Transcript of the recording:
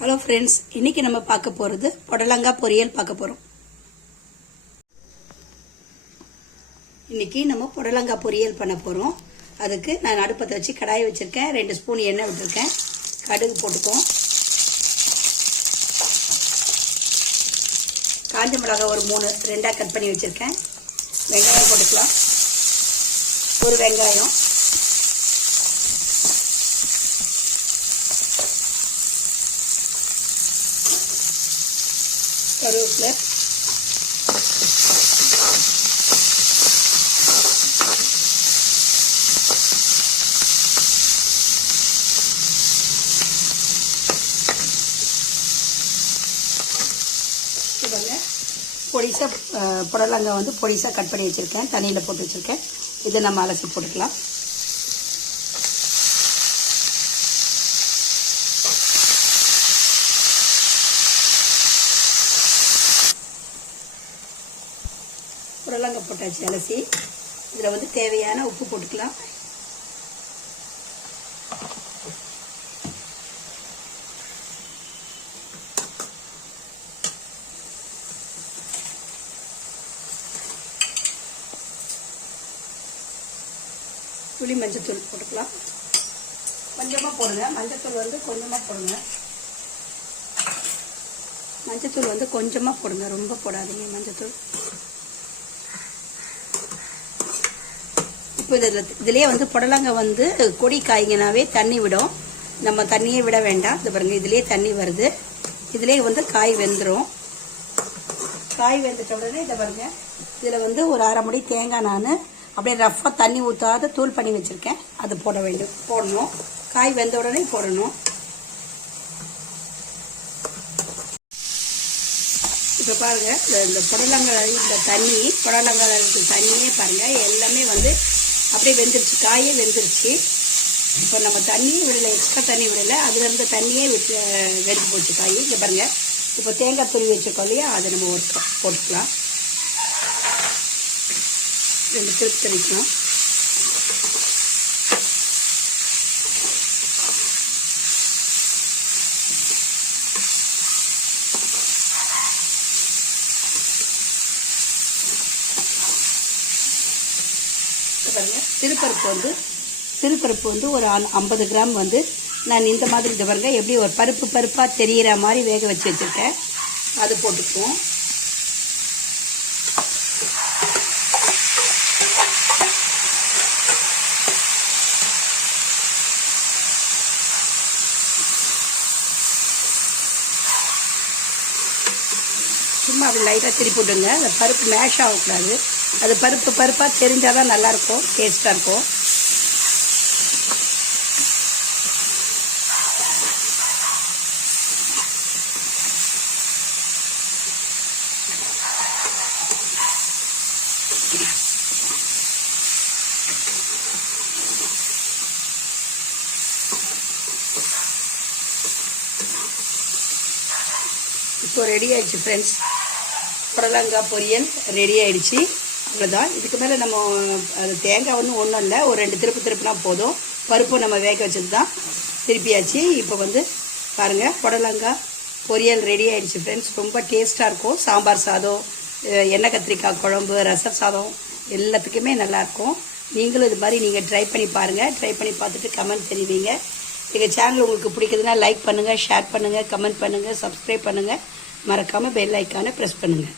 Hello friends இன்னைக்கு நம்ம பார்க்க போகிறது புடலங்காய் பொரியல் பார்க்க போகிறோம் இன்னைக்கு நம்ம புடலங்காய் பொரியல் பண்ண போகிறோம் அதுக்கு நான் அடுப்பத்தை வச்சு கடாயை வச்சுருக்கேன். ரெண்டு ஸ்பூன் எண்ணெய் விட்டுருக்கேன். கடுகு போட்டுக்கோம் காஞ்ச மிளகாய் ஒரு மூணு ரெண்டாக கட் பண்ணி வச்சுருக்கேன். வெங்காயம் போட்டுக்கலாம். ஒரு வெங்காயம். கருவேப்பிலை. பாருங்க. பொடிசாக புடலங்காய் வந்து பொடிசாக கட் பண்ணி வச்சுருக்கேன். தண்ணியில் போட்டு வச்சுருக்கேன். இதை நம்ம அலசி போட்டுக்கலாம். புடலங்காய் போட்டாச்சு அலசி. இதில் வந்து தேவையான உப்பு போட்டுக்கலாம். புளி மஞ்சத்தூள் போட்டுக்கலாம். கொஞ்சமாக போடுங்க. மஞ்சத்தூள் வந்து கொஞ்சமாக போடுங்க. மஞ்சத்தூள் வந்து கொஞ்சமாக போடுங்க. ரொம்ப போடாதீங்க மஞ்சத்தூள். இப்போ இதில் இதுலேயே வந்து புடலங்க வந்து கொடி காய்ங்கனாவே தண்ணி விடும். நம்ம தண்ணியே விட வேண்டாம். இது பாருங்கள் இதுலேயே தண்ணி வருது. இதுலேயே வந்து காய் வெந்துடும் காய் வெந்துட்ட உடனே இதை பாருங்க இதில் வந்து ஒரு அரை முடி தேங்காய் நான் அப்படியே ரஃப்பாக தண்ணி ஊற்றாத தூள் பண்ணி வச்சுருக்கேன். அது போட வேண்டும். போடணும். காய் வெந்த உடனே போடணும். இப்போ பாருங்கள் இந்த இந்த புடலங்காய் இந்த தண்ணி புடலங்காய் தண்ணியே பாருங்கள் எல்லாமே வந்து அப்படியே வெந்துருச்சு. காயே வெந்துருச்சு. இப்போ நம்ம தண்ணியும் விடலை எக்ஸ்ட்ரா தண்ணி விடலை. அதுலேருந்து தண்ணியே விட்டு வெந்து போச்சு காய். இங்கே பாருங்கள் இப்போ தேங்காய் துருவி வச்சிருக்கோம் இல்லையா? அதை நம்ம ஒரு போட்டுக்கலாம். ரெண்டு திருப்பி தெளிக்கணும். பாருங்க. திருப்பருப்பு வந்து திருப்பருப்பு வந்து ஒரு ஐம்பது கிராம் வந்து நான் இந்த மாதிரி இது பாருங்கள் எப்படி ஒரு பருப்பு பருப்பாக தெரியிற மாதிரி வேக வச்சு வச்சுருக்கேன். அது போட்டுக்குவோம். சும்மா அது லைட்டாக திருப்பி விட்டுருங்க அந்த பருப்பு மேஷ் ஆகக்கூடாது. அது பருப்பு பருப்பாக தெரிஞ்சால் தான் நல்லாயிருக்கும் டேஸ்ட்டாக இருக்கும். இப்போ ரெடி ஆயிடுச்சு ஃப்ரெண்ட்ஸ் புடலங்காய் பொரியல் ரெடி ஆயிடுச்சு. அவ்வளோதான் இதுக்கு மேலே நம்ம அது தேங்காய் ஒன்றும் ஒன்றும் இல்லை. ஒரு ரெண்டு திருப்பு திருப்பினா போதும். பருப்பு நம்ம வேக வச்சது தான் திருப்பியாச்சு. இப்போ வந்து பாருங்கள் புடலங்காய் பொரியல் ரெடி ஆகிடுச்சு ஃப்ரெண்ட்ஸ் ரொம்ப டேஸ்ட்டாக இருக்கும். சாம்பார் சாதம் எண்ணெய் கத்திரிக்காய் குழம்பு ரசம் சாதம் எல்லாத்துக்குமே நல்லாயிருக்கும் நீங்களும் இது மாதிரி நீங்கள் ட்ரை பண்ணி பாருங்கள் ட்ரை பண்ணி பார்த்துட்டு கமெண்ட் தெரிவிங்க. எங்கள் சேனல் உங்களுக்கு பிடிக்குதுன்னா லைக் பண்ணுங்கள் ஷேர் பண்ணுங்கள் கமெண்ட் பண்ணுங்கள் சப்ஸ்கிரைப் பண்ணுங்கள் மறக்காமல் பெல் ஐக்கானை ப்ரெஸ் பண்ணுங்கள்